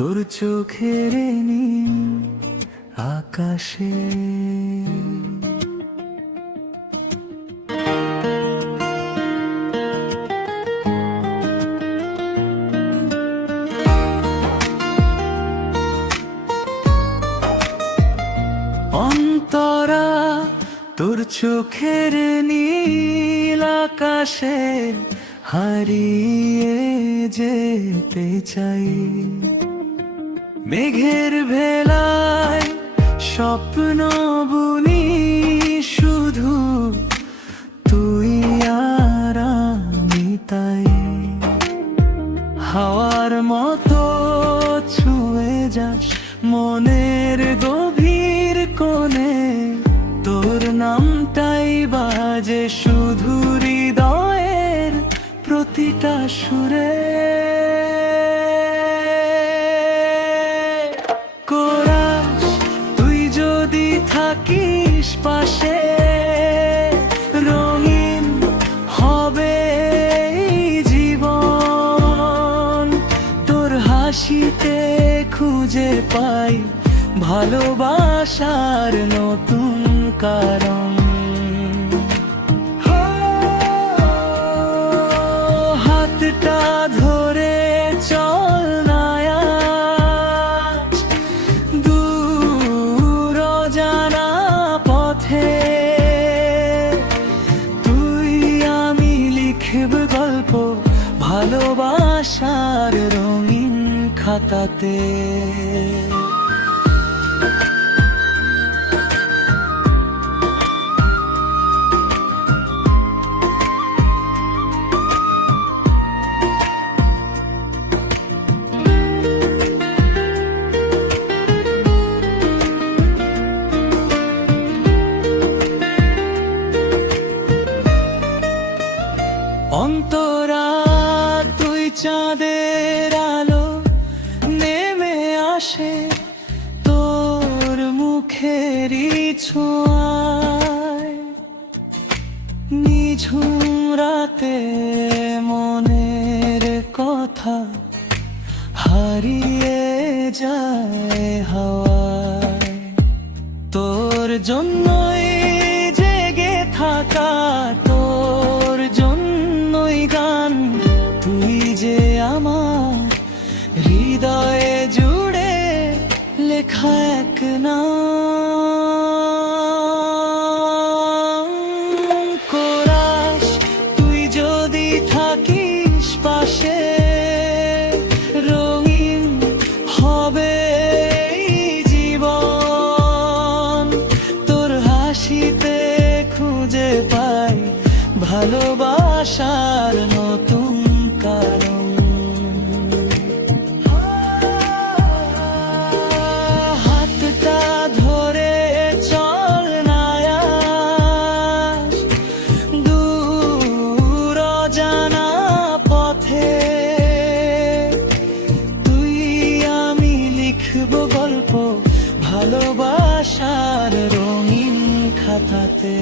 তোর চোখের নীল আকাশে। অন্তরা তোর চোখের নীল আকাশে হারিয়ে যেতে চাই। মেঘের ভেলায় স্বপ্ন বুনি, শুধু তুই আর আমি তাই। হাওয়ার মতো ছুঁয়ে যাস মনের গভীর কোণে, তোর নামটাই বাজে শুধু হৃদয়ের প্রতিটা সুরে। কোরাস তুই যদি থাকিস পাশে, রঙিন হবে এই জীবন। তোর হাসিতে খুঁজে পাই ভালোবাসার নতুন কারণ। হাতটা ধরে চল না আজ দূর অজানা পথে। তুই আমি লিখব গল্প ভালোবাসার রঙিন খাতাতে। অন্তরা তুই চাঁদের আলো নেমে আসে তোর মুখেরই ছোঁয়ায়। নিঝুম রাতে মনের কথা হারিয়ে যায় হাওয়ায়। তোর জন্যই জেগে থাকা, তোর জন্যই গান। তুই যে আমার হৃদয়ে জুড়ে লেখা এক নাম। কোরাস তুই যদি থাকিস পাশে, রঙিন হবে এই জীবন। তোর হাসিতে খুঁজে পাই ভালোবাসার নতুন কারণ। হাতটা ধরে চল না আজ দূর অজানা পথে। তুই আমি লিখব গল্প ভালোবাসার রঙিন খাতাতে।